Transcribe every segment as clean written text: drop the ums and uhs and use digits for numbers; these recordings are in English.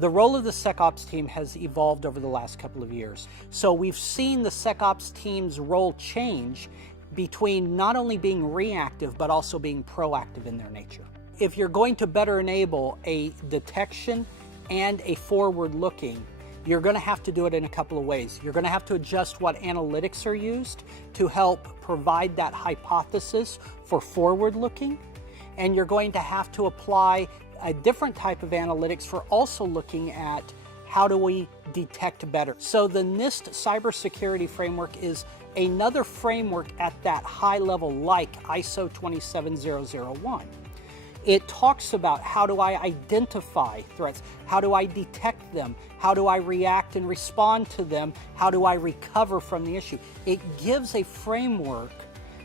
The role of the SecOps team has evolved over the last couple of years. So we've seen the SecOps team's role change between not only being reactive, but also being proactive in their nature. If you're going to better enable a detection and a forward-looking, you're going to have to do it in a couple of ways. You're going to have to adjust what analytics are used to help provide that hypothesis for forward-looking, and you're going to have to apply a different type of analytics for also looking at how do we detect better. So the NIST cybersecurity framework is another framework at that high level like ISO 27001. It talks about how do I identify threats, how do I detect them, how do I react and respond to them, how do I recover from the issue. It gives a framework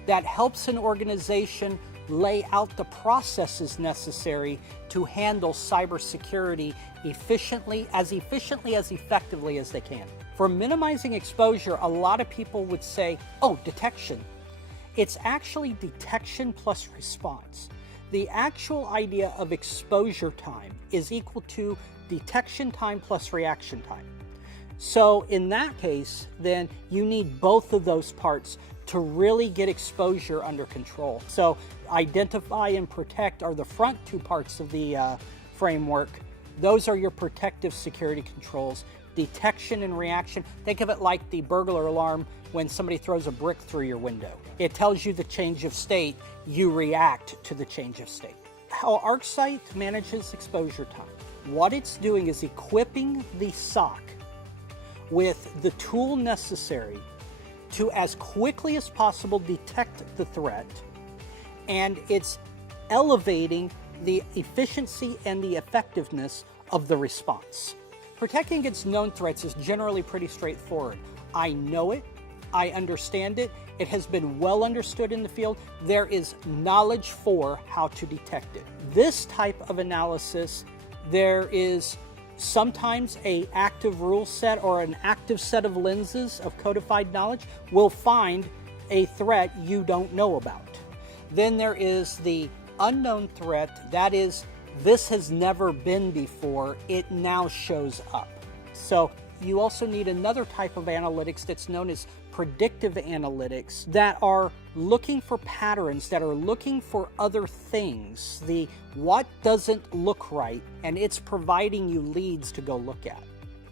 that helps an organization lay out the processes necessary to handle cybersecurity efficiently as effectively as they can. For minimizing exposure, a lot of people would say, oh, detection. It's actually detection plus response. The actual idea of exposure time is equal to detection time plus reaction time. So in that case, then you need both of those parts to really get exposure under control. So identify and protect are the front two parts of the framework. Those are your protective security controls. Detection and reaction, think of it like the burglar alarm when somebody throws a brick through your window. It tells you the change of state, you react to the change of state. How ArcSight manages exposure time. What it's doing is equipping the SOC with the tool necessary to as quickly as possible detect the threat, and it's elevating the efficiency and the effectiveness of the response. Protecting against known threats is generally pretty straightforward. I know it, I understand it, it has been well understood in the field, there is knowledge for how to detect it. This type of analysis, there is sometimes an active rule set or an active set of lenses of codified knowledge will find a threat you don't know about. Then there is the unknown threat, that is, this has never been before, it now shows up. So you also need another type of analytics that's known as predictive analytics that are looking for patterns, that are looking for other things, the what doesn't look right, and it's providing you leads to go look at.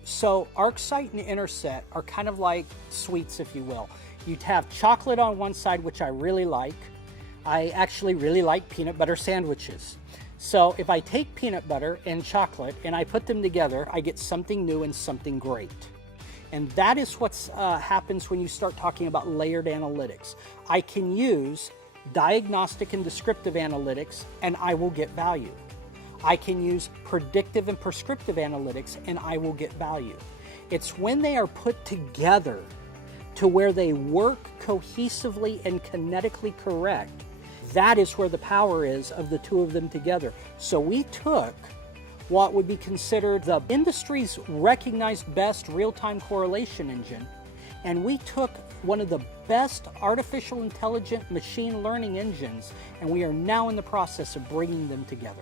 So ArcSight and Interset are kind of like sweets, if you will. You'd have chocolate on one side, which I really like. I actually really like peanut butter sandwiches. So if I take peanut butter and chocolate and I put them together, I get something new and something great. And that is what happens when you start talking about layered analytics. I can use diagnostic and descriptive analytics and I will get value. I can use predictive and prescriptive analytics and I will get value. It's when they are put together to where they work cohesively and kinetically correct, that is where the power is of the two of them together. So we took what would be considered the industry's recognized best real-time correlation engine, and we took one of the best artificial intelligent machine learning engines, and we are now in the process of bringing them together.